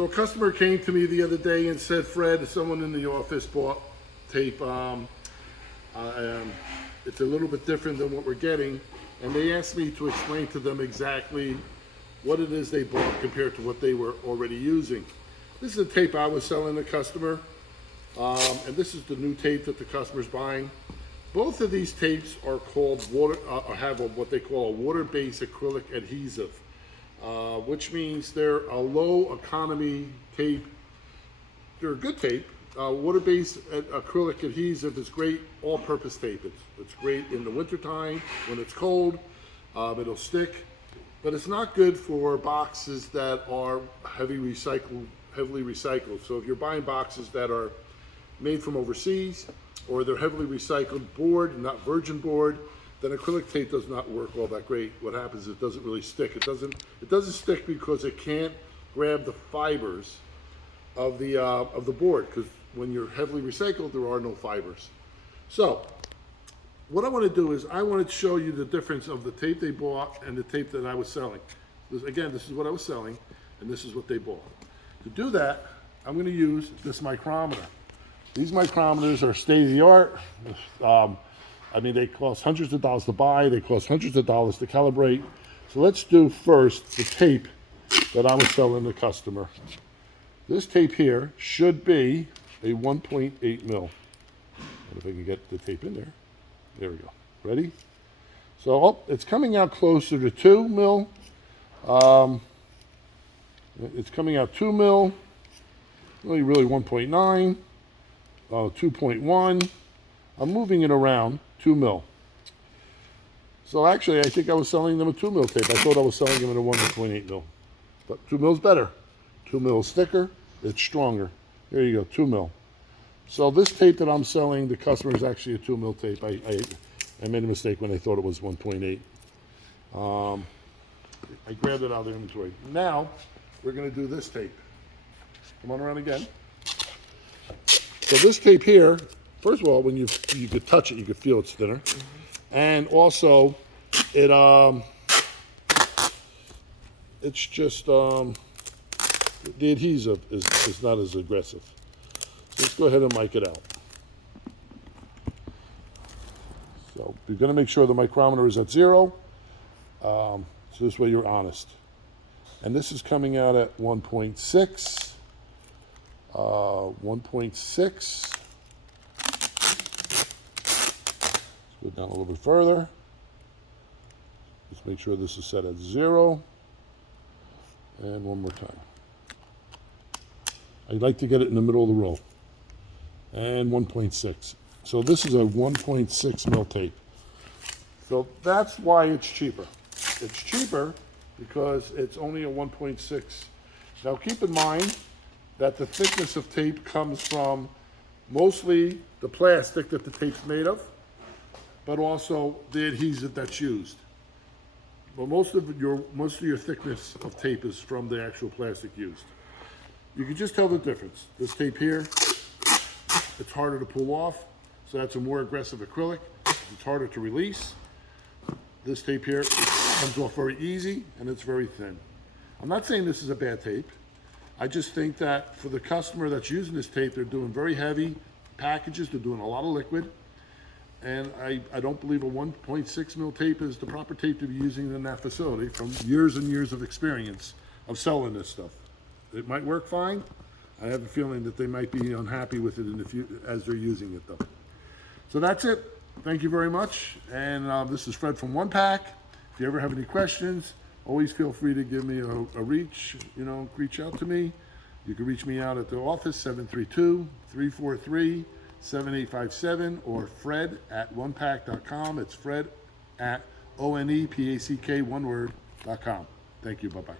So a customer came to me the other day and said, Fred, someone in the office bought tape. It's a little bit different than what we're getting. And they asked me to explain to them exactly what it is they bought compared to what they were already using. This is a tape I was selling the customer. And this is the new tape that the customer's buying. Both of these tapes are called have what they call a water-based acrylic adhesive, which means they're a low economy tape. They're a good tape. Water-based acrylic adhesive is great all-purpose tape. It's great in the wintertime when it's cold. It'll stick, but it's not good for boxes that are heavily recycled. So if you're buying boxes that are made from overseas, or they're heavily recycled board, not virgin board, then acrylic tape does not work all that great. What happens is it doesn't really stick. It doesn't stick because it can't grab the fibers of the board, because when you're heavily recycled, there are no fibers. So what I want to do is I want to show you the difference of the tape they bought and the tape that I was selling. Again, this is what I was selling, and this is what they bought. To do that, I'm going to use this micrometer. These micrometers are state of the art. I mean, they cost hundreds of dollars to buy. They cost hundreds of dollars to calibrate. So let's do first the tape that I was selling the customer. This tape here should be a 1.8 mil. And if I can get the tape in there. There we go. Ready? So it's coming out closer to 2 mil. It's coming out 2 mil. Really 1.9. 2.1. I'm moving it around 2 mil. So actually, I think I was selling them a 2 mil tape. I thought I was selling them at a 1.8 mil. But 2 mil's better. 2 mil is thicker. It's stronger. There you go, 2 mil. So this tape that I'm selling the customer is actually a 2 mil tape. I made a mistake when I thought it was 1.8. I grabbed it out of the inventory. Now, we're going to do this tape. Come on around again. So this tape here, first of all, when you could touch it, you could feel it's thinner. Mm-hmm. And also, it's just, the adhesive is not as aggressive. So let's go ahead and mic it out. So you're going to make sure the micrometer is at 0. So this way you're honest. And this is coming out at 1.6. 1.6. Let's go down a little bit further. Just make sure this is set at 0. And one more time. I'd like to get it in the middle of the row. And 1.6. So this is a 1.6 mil tape. So that's why it's cheaper. It's cheaper because it's only a 1.6. Now keep in mind that the thickness of tape comes from mostly the plastic that the tape's made of, but also the adhesive that's used. But most of your thickness of tape is from the actual plastic used. You can just tell the difference. This tape here, it's harder to pull off, so that's a more aggressive acrylic. It's harder to release. This tape here comes off very easy, and it's very thin. I'm not saying this is a bad tape. I just think that for the customer that's using this tape, they're doing very heavy packages. They're doing a lot of liquid. And I don't believe a 1.6 mil tape is the proper tape to be using in that facility from years and years of experience of selling this stuff. It might work fine. I have a feeling that they might be unhappy with it as they're using it though. So that's it. Thank you very much. And this is Fred from One Pack. If you ever have any questions, always feel free to give me a reach out to me. You can reach me out at the office, 732-343-7857, or Fred at onepack.com. It's Fred at ONEPACK, one word, .com. Thank you. Bye-bye.